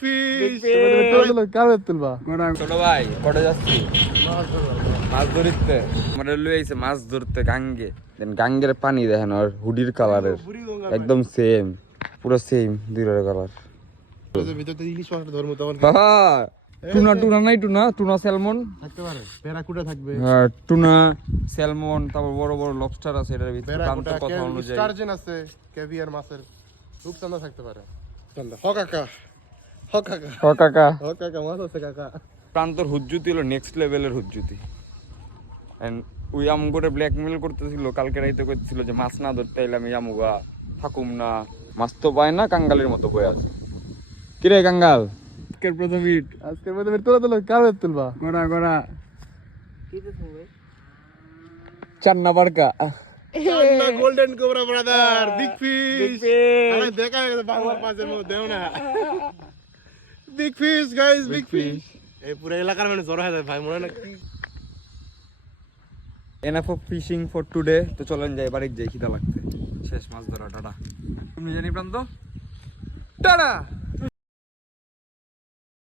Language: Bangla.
ফিশ কারে তুলবা ছোট ভাই কটে যাচ্ছি মাছ ধরতে মানে লই আইছে মাছ ধরতে গাঙ্গে দেন গাঙ্গের পানি দেখেন আর হুডির কালারের একদম সেম পুরো সেম দুইটার কালার ভিতর থেকে ইলিশ মাছ ধরবো তখন টুনা টুনা নাই টুনা টুনা স্যালমন থাকতে পারে প্যারাকুটা থাকবে হ্যাঁ টুনা স্যালমন তারপর বড় বড় লবস্টার আছে এটার ভিতরে প্যারাকুটা কথা অনুযায়ী স্টারজেন আছে ক্যাভিয়ার মাছের রূপচাঁদা থাকতে পারে চান্দা হ কাকা হ কাকা ও কাকা হ কাকা মাছ আছে কাকা প্রান্তর হুজ্জুতি হলো নেক্সট লেভেলের হুজ্জুতি এন্ড ওই আমগোরে ব্ল্যাকমেল করতেছিল কালকে রাইতে করতেছিল যে মাছ না ধরতে এলাম এই আমুগা থাকুম না মাছ তো পায় না কাঙ্গালের মতো বয়ে আছে কিরে কাঙ্গাল আজকের প্রথম ইট আজকের মধ্যে তোলা কারে তুলবা গোড়া গোড়া চান্না বারকা চান্দা golden cobra brother big fish আরে দেখা গেছে বাংলার পাঁচের মধ্যে দেও না big fish guys big fish এই পুরো এলাকার মানে জড়ো হয়ে যায় ভাই মনে না কি enough of fishing for today তো চলেন যাই বাড়ির যাই খিদা লাগছে শেষ মাছ ধরা টাটা তুমি জানি প্রান্ত টাটা